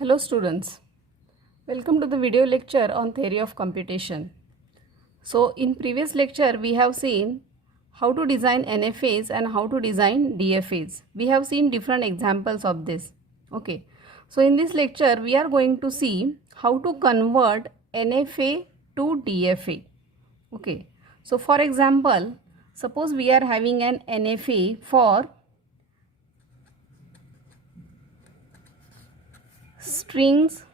Hello students, welcome to the video lecture on theory of computation. So in previous lecture we have seen how to design NFAs and how to design DFAs. We have seen different examples of this. Okay, so in this lecture we are going to see how to convert NFA to DFA. Okay, so for example, suppose we are having an NFA for strings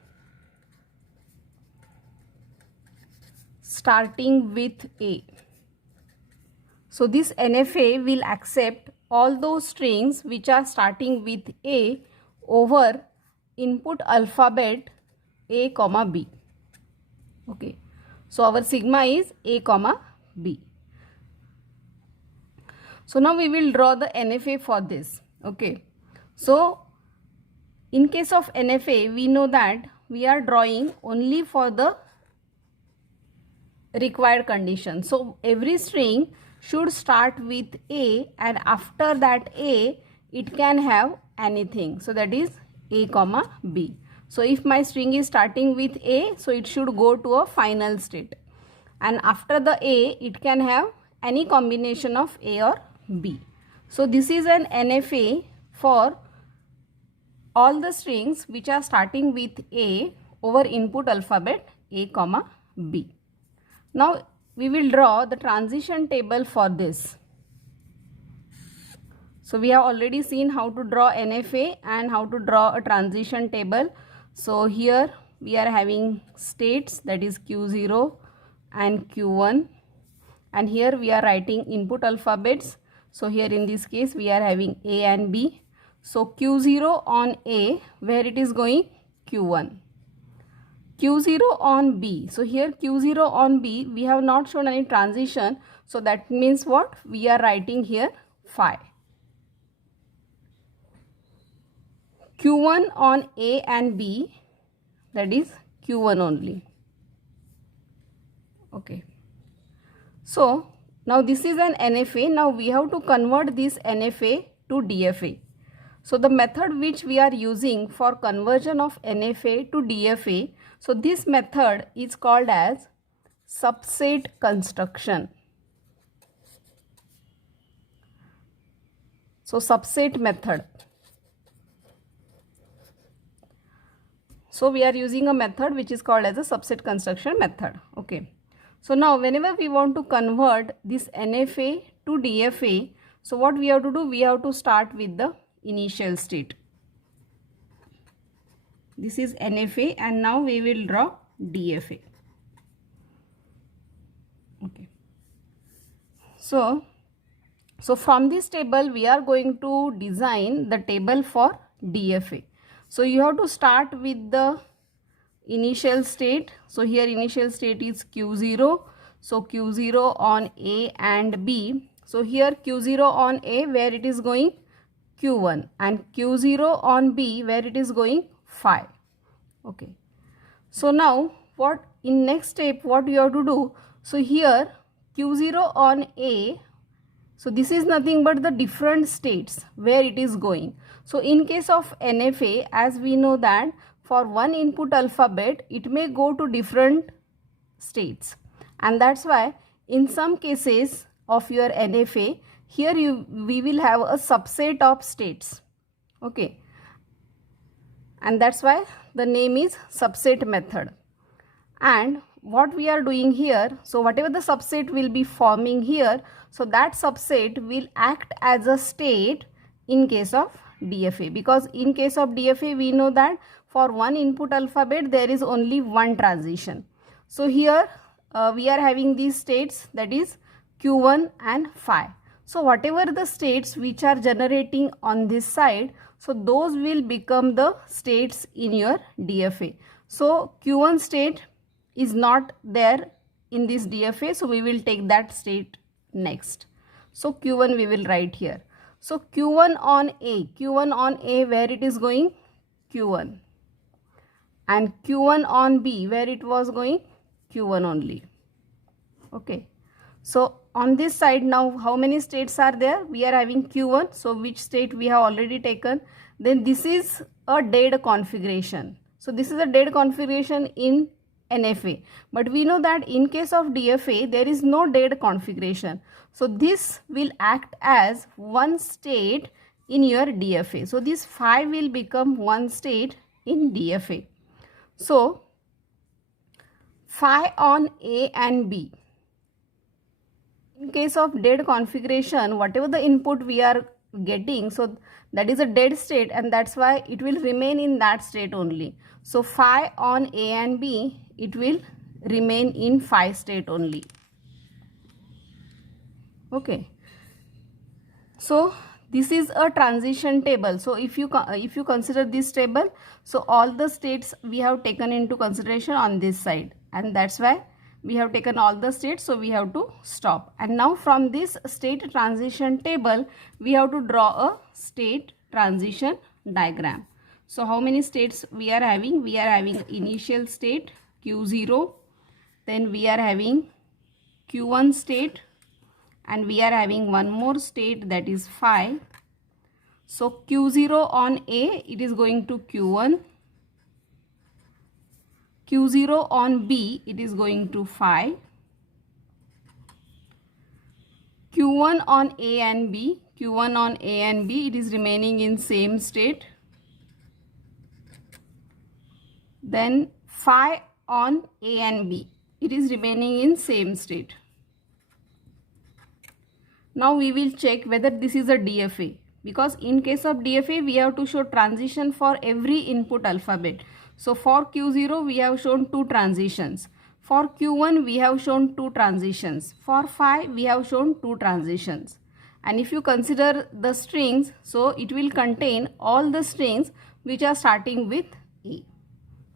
starting with A. So this NFA will accept all those strings which are starting with A over input alphabet A comma B. Okay, so our sigma is A comma B. So now we will draw the NFA for this. Okay, so in case of NFA we know that we are drawing only for the required condition. So every string should start with A and after that A it can have anything. So that is A comma B. So if my string is starting with A, so it should go to a final state. And after the A it can have any combination of A or B. So this is an NFA for all the strings which are starting with A over input alphabet A comma B. Now we will draw the transition table for this. So we have already seen how to draw NFA and how to draw a transition table. So here we are having states, that is Q0 and Q1, and here we are writing input alphabets. So here in this case we are having A and B. So Q0 on A, where it is going? Q1. Q0 on B. So here Q0 on B, we have not shown any transition. So that means what? We are writing here phi. Q1 on A and B, that is Q1 only. Okay. So now this is an NFA. Now we have to convert this NFA to DFA. So the method which we are using for conversion of NFA to DFA, so this method is called as subset construction. So subset method. So we are using a method which is called as a subset construction method. Okay. So now whenever we want to convert this NFA to DFA, so what we have to do? We have to start with the initial state. This is NFA and now we will draw DFA. Okay. So from this table we are going to design the table for DFA. So you have to start with the initial state. So here initial state is Q0. So Q0 on A and B. So here Q0 on A, where it is going? Q1, and Q0 on B, where it is going? Phi. Okay. So now what in next step what you have to do? So here Q0 on A, so this is nothing but the different states where it is going. So in case of NFA, as we know that for one input alphabet it may go to different states, and that's why in some cases of your NFA, here we will have a subset of states. Okay, and that's why the name is subset method. And what we are doing here, so whatever the subset will be forming here, so that subset will act as a state in case of DFA, because in case of DFA we know that for one input alphabet there is only one transition. So here we are having these states, that is Q1 and phi. So whatever the states which are generating on this side, so those will become the states in your DFA. So Q1 state is not there in this DFA, so we will take that state next. So Q1 we will write here. So Q1 on A, where it is going? Q1. And Q1 on B, where it was going? Q1 only. Okay. So on this side now how many states are there? We are having Q1. So which state we have already taken? Then this is a dead configuration. So this is a dead configuration in NFA. But we know that in case of DFA, there is no dead configuration. So this will act as one state in your DFA. So this phi will become one state in DFA. So phi on A and B. In case of dead configuration, whatever the input we are getting, so that is a dead state, and that's why it will remain in that state only. So phi on A and B, it will remain in phi state only. Okay. So this is a transition table. So if you consider this table, so all the states we have taken into consideration on this side, and that's why we have taken all the states, so we have to stop. And now from this state transition table, we have to draw a state transition diagram. So how many states we are having? We are having initial state Q0, then we are having Q1 state, and we are having one more state, that is phi. So Q0 on A, it is going to Q1. Q0 on B, it is going to phi. Q1 on A and B, Q1 on A and B, it is remaining in same state. Then phi on A and B, it is remaining in same state. Now we will check whether this is a DFA, because in case of DFA we have to show transition for every input alphabet. So for Q0 we have shown 2 transitions. For Q1 we have shown 2 transitions. For phi we have shown 2 transitions. And if you consider the strings, so it will contain all the strings which are starting with A.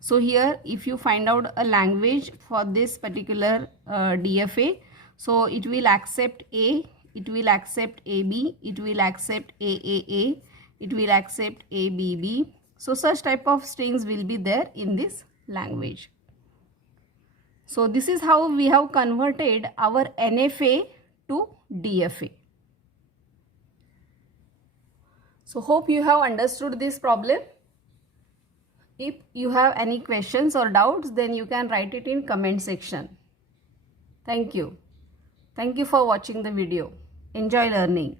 So here if you find out a language for this particular DFA, so it will accept A, it will accept AB, it will accept AAA, it will accept ABB. So such type of strings will be there in this language. So this is how we have converted our NFA to DFA. So hope you have understood this problem. If you have any questions or doubts, then you can write it in comment section. Thank you. Thank you for watching the video. Enjoy learning.